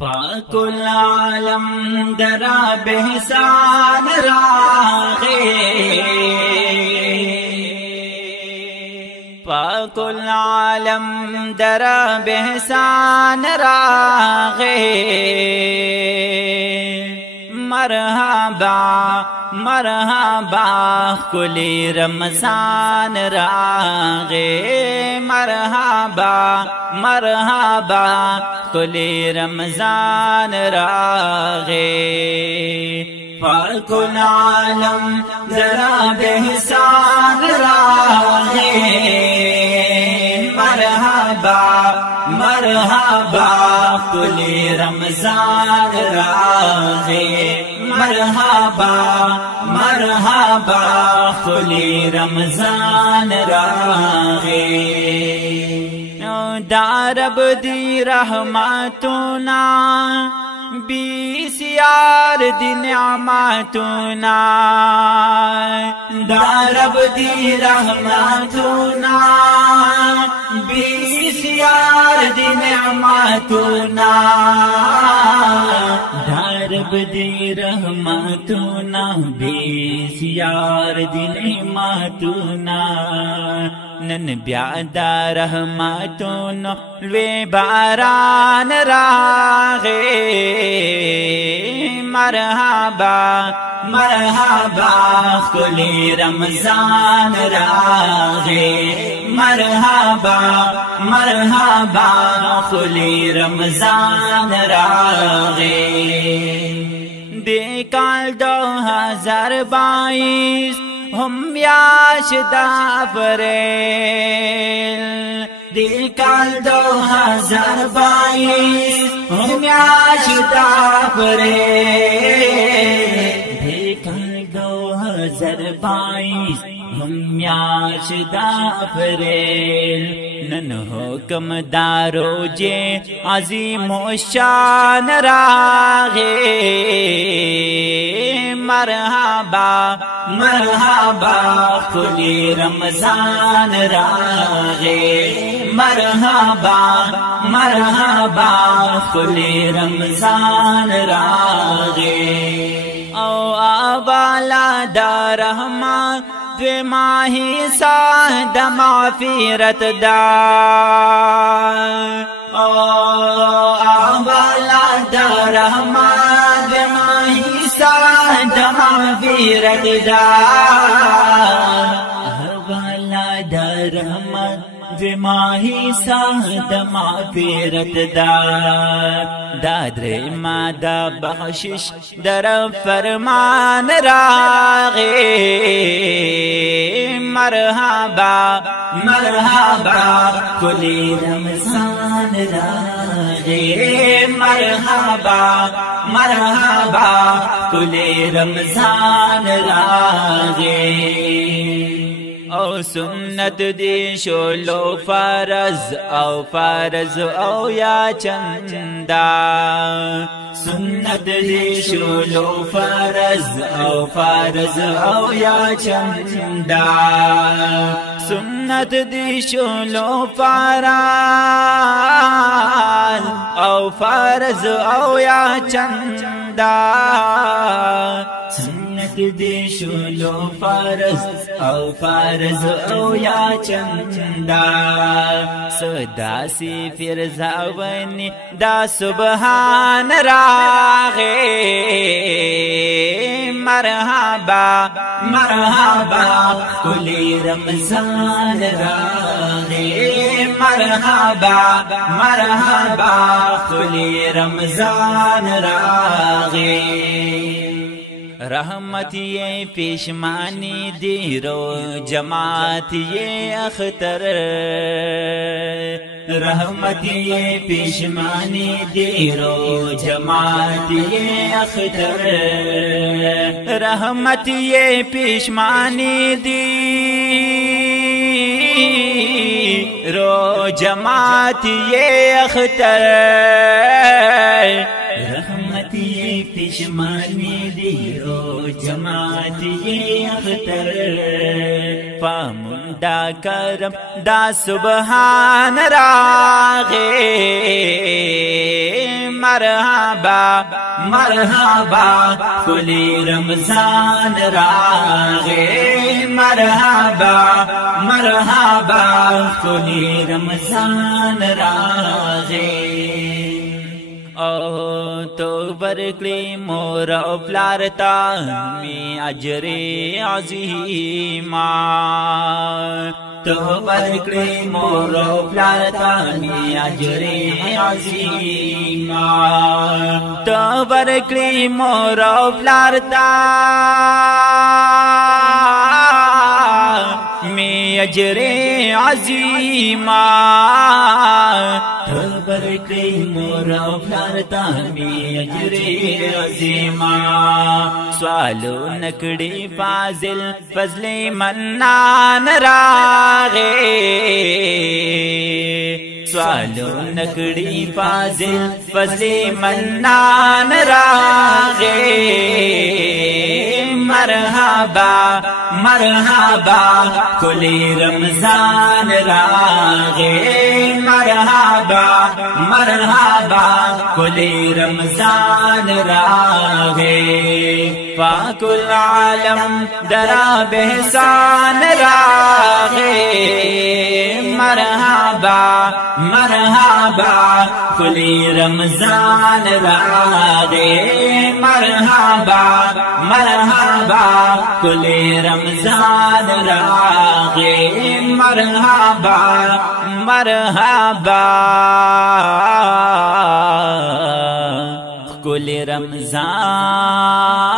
پاک العالم درا بہسان راغے پاک العالم درا بہسان راغے مرحبا مرحبا کلی رمضان راغے مرحبا مرحبا کلی رمضان راغے پاک العالم ذرا بہسان راغے مرحبا مرحبا کلی رمضان راغے مرحبا مرحبا کلی رمضان راغے دارب دی رحمتنا بیسیار دی نعمتنا دارب دی رحمتنا بیسیار دی نعمتنا دارب دی رحمتنا بیسیار دی نعمتنا نن بیا دا رحمتونو لوی باران راغے مرحبا مرحبا کلی رمضان راغے مرحبا مرحبا کلی رمضان راغے دے کال 2022 ہم یاشد اپریل دے کال 2022 ہم یاشد اپریل دے کال 2022 ہم یاشد اپریل نن حکم دارو جے عظیم و شان راغے مرحبا مرحبا کلی رمضان راغے مرحبا مرحبا کلی رمضان راغے او آبالا دا رحمت دو ماہی ساد مغفرت دا او آبالا دا رحمت دو ماہی ساد مغفرت دا آبالا دا رحمت دو ماہی ساد مغفرت دا دادر مادا بخشش در فرمان راغے مرحبا مرحبا کلی رمضان راغے مرحبا مرحبا کلی رمضان راغے او سنت دی شولو فرض او فرض او یا چندا سنت دی شولو فرض او فرض او یا چندا سنت دی شولو فرض او فرض او یا چندا سنت دی شولو فرض او فرض او یا چندا صدا سی فرزاونی دا سبحان راغے مرحبا مرحبا کلی رمضان راغے مرحبا مرحبا کلی رمضان راغے رحمت یہ پیشمانی دیرو جماعت یہ اختر رحمت یہ پیشمانی دیرو جماعت یہ اختر رحمت یہ پیشمانی دی رو جماعت یہ اختر رحمت یہ پیشمانی دی رو جماعت یہ اختر پامنڈا کرم دا سبحان راغے مرحبا مرحبا کلی رمضان راغے مرحبا مرحبا کلی رمضان راغے او تو برکلی مور او پلارتا می اجر عظیما تو برکلی مور او پلارتا می اجر عظیما تو برکلی مور او پلارتا می اجر عظیما تو برکلی مور او پلارتا می اجر عظیما سوالو نکڑی فاضل فضل منان راغے سوالو نکڑی فاضل فضل منان راغے مرحبا مرحبا کلی رمضان راغے مرحبا مرحبا کلی رمضان راغے پاک العالم درا بہسان راغے مرحبا مرحبا کلی رمضان راغے مرحبا مرحبا کلی رمضان راغے مرحبا مرحبا کلی رمضان